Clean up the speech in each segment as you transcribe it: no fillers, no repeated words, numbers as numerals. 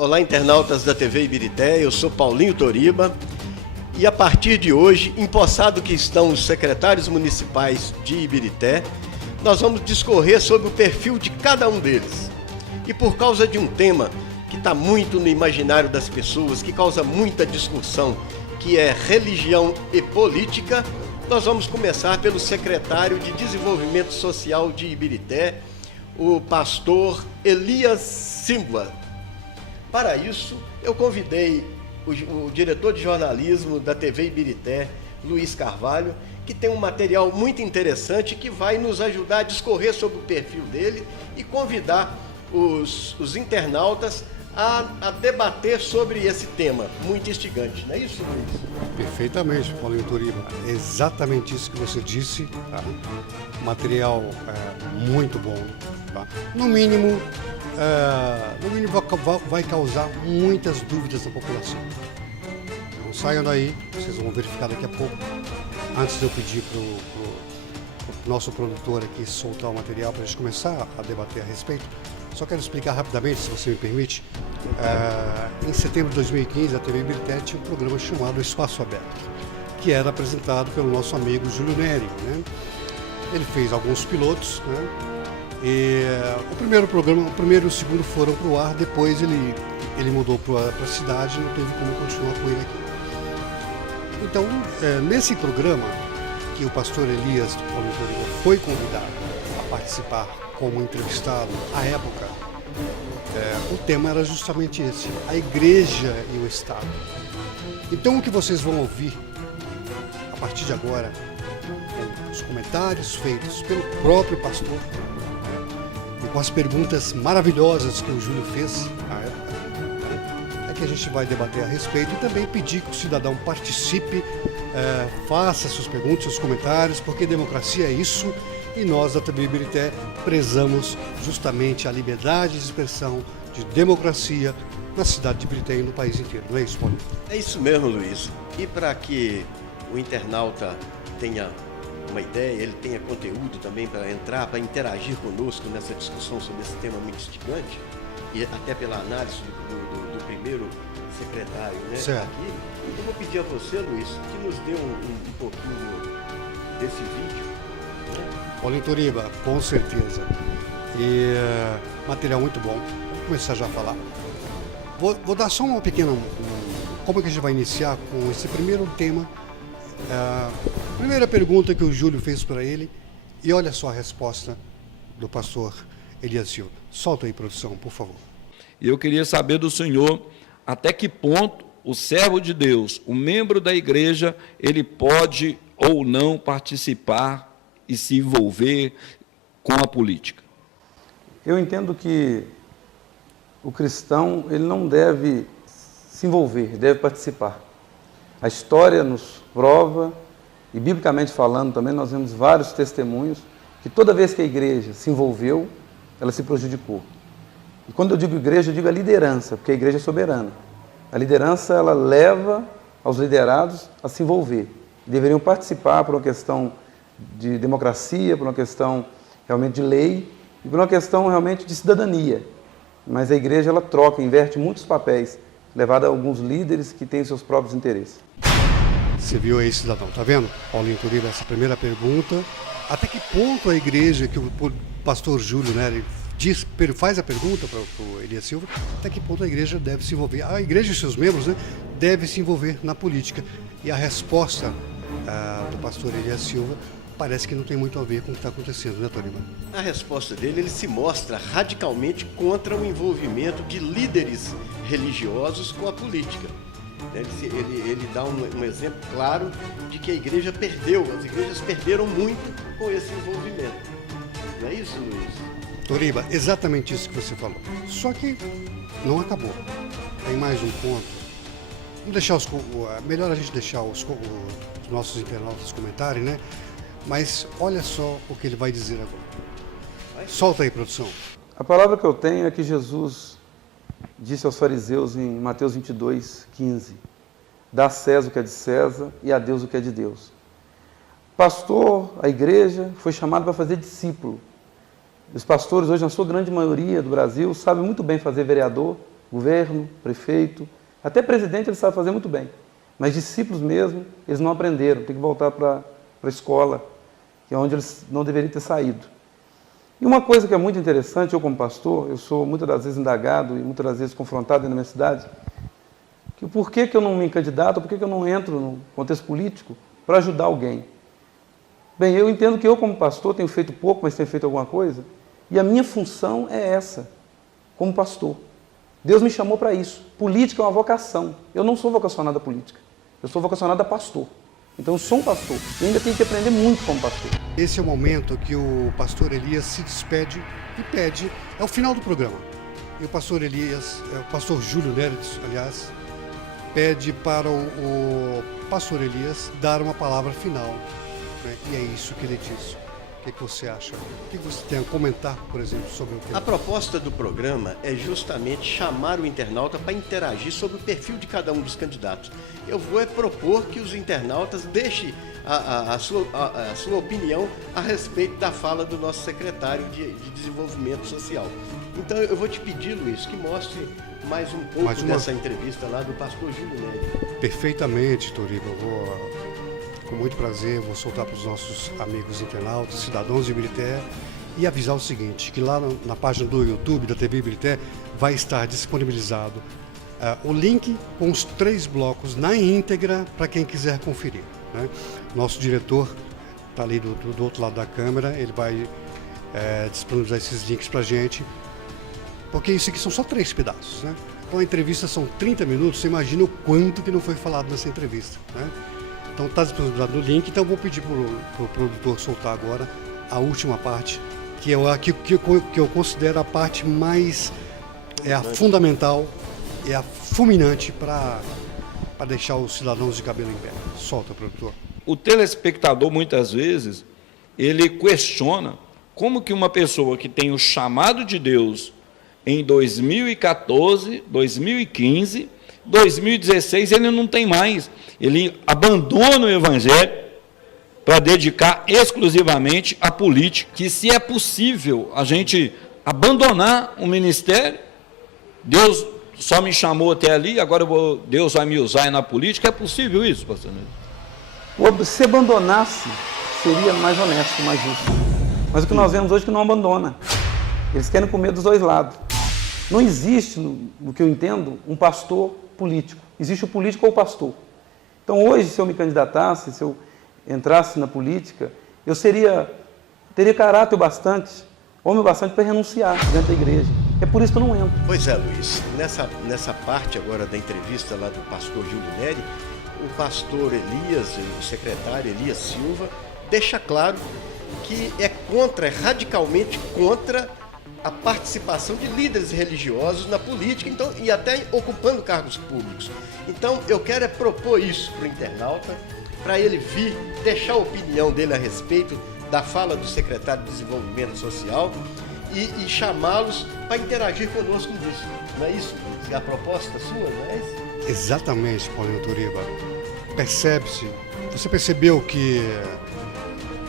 Olá, internautas da TV Ibirité, eu sou Paulinho Toriba e a partir de hoje, empossado que estão os secretários municipais de Ibirité, nós vamos discorrer sobre o perfil de cada um deles. E por causa de um tema que está muito no imaginário das pessoas, que causa muita discussão, que é religião e política, nós vamos começar pelo secretário de Desenvolvimento Social de Ibirité, o pastor Elias Simba. Para isso, eu convidei o diretor de jornalismo da TV Ibirité, Luiz Carvalho, que tem um material muito interessante que vai nos ajudar a discorrer sobre o perfil dele e convidar os internautas a debater sobre esse tema muito instigante. Não é isso, Luiz? Perfeitamente, Paulinho Toriba. É exatamente isso que você disse. Tá? Material muito bom. Tá? No mínimo, vai causar muitas dúvidas na população. Não saiam daí, vocês vão verificar daqui a pouco. Antes de eu pedir para o nosso produtor aqui soltar o material para a gente começar a debater a respeito, só quero explicar rapidamente, se você me permite. Em setembro de 2015, a TV Ibirité tinha um programa chamado Espaço Aberto, que era apresentado pelo nosso amigo Júlio Neri. Né? Ele fez alguns pilotos, né? E o primeiro programa, o primeiro e o segundo foram para o ar, depois ele mudou para a cidade e não teve como continuar com ele aqui. Então, nesse programa, que o pastor Elias do Paulinho Toriba foi convidado a participar como entrevistado à época, o tema era justamente esse, a igreja e o Estado. Então o que vocês vão ouvir a partir de agora, com os comentários feitos pelo próprio pastor, e com as perguntas maravilhosas que o Júlio fez à época, é que a gente vai debater a respeito e também pedir que o cidadão participe, faça suas perguntas, seus comentários, porque democracia é isso. E nós, da TV Ibirité, prezamos justamente a liberdade de expressão, de democracia na cidade de Ibirité e no país inteiro. Não é isso, Paulo? É isso mesmo, Luiz. E para que o internauta tenha uma ideia, ele tenha conteúdo também para entrar, para interagir conosco nessa discussão sobre esse tema muito instigante, e até pela análise do primeiro secretário, né, certo. Aqui, eu vou pedir a você, Luiz, que nos dê um pouquinho desse vídeo. Paulinho Toriba, com certeza. E material muito bom. Vamos começar já a falar. Vou dar só uma pequena... Como é que a gente vai iniciar com esse primeiro tema? Primeira pergunta que o Júlio fez para ele. E olha só a resposta do pastor Elias Silva. Solta aí, produção, por favor. Eu queria saber do senhor até que ponto o servo de Deus, o membro da igreja, ele pode ou não participar e se envolver com a política. Eu entendo que o cristão ele não deve se envolver, deve participar. A história nos prova, e biblicamente falando também, nós vemos vários testemunhos, que toda vez que a igreja se envolveu, ela se prejudicou. E quando eu digo igreja, eu digo a liderança, porque a igreja é soberana. A liderança, ela leva aos liderados a se envolver. Deveriam participar por uma questão de democracia, por uma questão realmente de lei e por uma questão realmente de cidadania. Mas a igreja, ela troca, inverte muitos papéis, levada a alguns líderes que têm seus próprios interesses. Você viu aí, cidadão, tá vendo? Paulinho Toriba, essa primeira pergunta. Até que ponto a igreja, que o pastor Júlio, né, ele faz a pergunta para o Elias Silva, até que ponto a igreja deve se envolver, a igreja e seus membros, né, devem se envolver na política. E a resposta do pastor Elias Silva parece que não tem muito a ver com o que está acontecendo, né, Toriba? A resposta dele, ele se mostra radicalmente contra o envolvimento de líderes religiosos com a política. Ele dá um exemplo claro de que a igreja perdeu, as igrejas perderam muito com esse envolvimento. Não é isso, Luiz? Toriba, exatamente isso que você falou. Só que não acabou. Tem mais um ponto. Vamos deixar melhor a gente deixar os nossos internautas comentarem, né? Mas olha só o que ele vai dizer agora. Solta aí, produção. A palavra que eu tenho é que Jesus disse aos fariseus em Mateus 22:15: dá a César o que é de César e a Deus o que é de Deus. Pastor, a igreja foi chamada para fazer discípulo. Os pastores hoje, na sua grande maioria do Brasil, sabem muito bem fazer vereador, governo, prefeito, até presidente ele sabe fazer muito bem. Mas discípulos mesmo, eles não aprenderam, tem que voltar para a escola, que é onde eles não deveriam ter saído. E uma coisa que é muito interessante, eu como pastor, eu sou muitas das vezes indagado e muitas das vezes confrontado na minha cidade, que por que eu não me candidato, por que eu não entro no contexto político para ajudar alguém? Bem, eu entendo que eu como pastor tenho feito pouco, mas tenho feito alguma coisa, e a minha função é essa, como pastor. Deus me chamou para isso. Política é uma vocação. Eu não sou vocacionado à política, eu sou vocacionado a pastor. Então eu sou um pastor e ainda tenho que aprender muito como pastor. Esse é o momento que o pastor Elias se despede e pede, é o final do programa. E o pastor Elias, o pastor Júlio Neres, aliás, pede para o pastor Elias dar uma palavra final, né? E é isso que ele diz. O que você acha? O que você tem a comentar, por exemplo, sobre o que... A proposta do programa é justamente chamar o internauta para interagir sobre o perfil de cada um dos candidatos. Eu vou propor que os internautas deixem a sua opinião a respeito da fala do nosso secretário de Desenvolvimento Social. Então eu vou te pedir, Luiz, que mostre mais um pouco dessa entrevista lá do pastor Júlio Nery. Perfeitamente, Toriba. Eu vou, com muito prazer, vou soltar para os nossos amigos internautas, cidadãos de Ibirité, e avisar o seguinte, que lá na página do YouTube da TV Ibirité vai estar disponibilizado o link com os 3 blocos na íntegra para quem quiser conferir, né? Nosso diretor está ali do outro lado da câmera, ele vai disponibilizar esses links para a gente, porque isso aqui são só 3 pedaços, né? Então a entrevista são 30 minutos, você imagina o quanto que não foi falado nessa entrevista, né? Então está disponibilizado no link, então eu vou pedir para o produtor soltar agora a última parte, que é que eu considero a parte mais a fundamental, é a fulminante para deixar os cidadãos de cabelo em pé. Solta, produtor. O telespectador, muitas vezes, ele questiona como que uma pessoa que tem o chamado de Deus em 2014, 2015, 2016, ele não tem mais. Ele abandona o Evangelho para dedicar exclusivamente à política. Que se é possível a gente abandonar o ministério, Deus só me chamou até ali, agora Deus vai me usar na política, é possível isso, pastor Nery? Se abandonasse, seria mais honesto, mais justo. Mas o que nós vemos hoje é que não abandona. Eles querem comer dos 2 lados. Não existe, no que eu entendo, um pastor político. Existe o político ou o pastor. Então hoje, se eu me candidatasse, se eu entrasse na política, eu teria caráter bastante, homem bastante para renunciar dentro da igreja. É por isso que eu não entro. Pois é, Luiz, nessa parte agora da entrevista lá do pastor Júlio Nery, o pastor Elias, o secretário Elias Silva, deixa claro que é radicalmente contra a participação de líderes religiosos na política, então, e até ocupando cargos públicos. Então, eu quero propor isso para o internauta, para ele vir, deixar a opinião dele a respeito da fala do secretário de Desenvolvimento Social e chamá-los para interagir conosco nisso. Não é isso? É a proposta sua, não é isso? Exatamente, Paulinho Toriba. Percebe-se, você percebeu que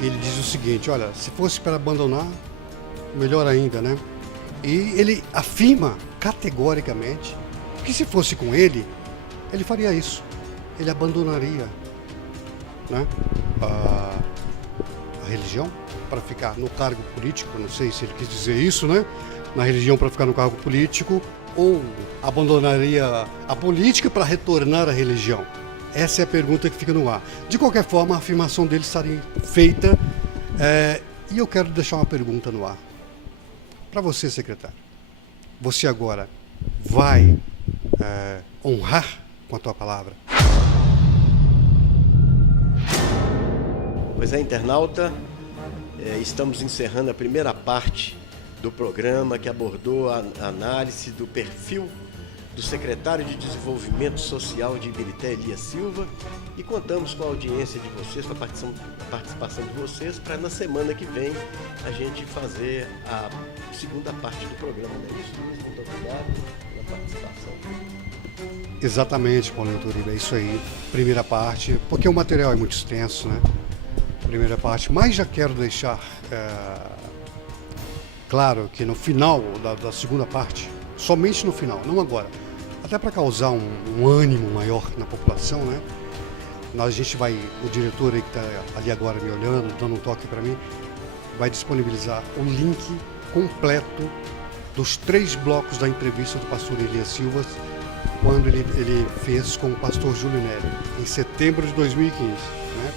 ele diz o seguinte, olha, se fosse para abandonar, melhor ainda, né? E ele afirma categoricamente que se fosse com ele faria isso. Ele abandonaria, né, a religião para ficar no cargo político, não sei se ele quis dizer isso, né? Na religião para ficar no cargo político, ou abandonaria a política para retornar à religião. Essa é a pergunta que fica no ar. De qualquer forma, a afirmação dele estaria feita, e eu quero deixar uma pergunta no ar. Para você, secretário, você agora vai honrar com a tua palavra? Pois é, internauta, estamos encerrando a primeira parte do programa que abordou a análise do perfil do secretário de Desenvolvimento Social de Ibirité, Elias Silva, e contamos com a audiência de vocês, com a participação de vocês, para na semana que vem a gente fazer a segunda parte do programa. Não é isso, Luiz? Muito obrigado pela participação. Exatamente, Paulinho Toriba, é isso aí. Primeira parte, porque o material é muito extenso, né? Primeira parte, mas já quero deixar claro que no final da segunda parte, somente no final, não agora. Até para causar um ânimo maior na população, né? A gente vai, o diretor aí que está ali agora me olhando, dando um toque para mim, vai disponibilizar o link completo dos 3 blocos da entrevista do pastor Elias Silva, quando ele fez com o pastor Júlio Neri, em setembro de 2015. Né?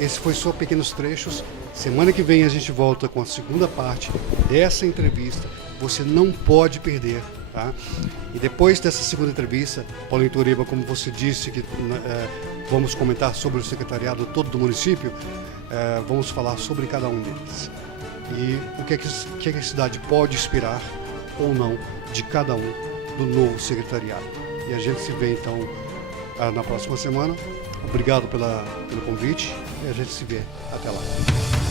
Esse foi só pequenos trechos. Semana que vem a gente volta com a segunda parte dessa entrevista. Você não pode perder. Tá? E depois dessa segunda entrevista, Paulinho Toriba, como você disse, que vamos comentar sobre o secretariado todo do município, vamos falar sobre cada um deles. E o que a cidade pode esperar ou não de cada um do novo secretariado. E a gente se vê então na próxima semana. Obrigado pelo convite e a gente se vê até lá.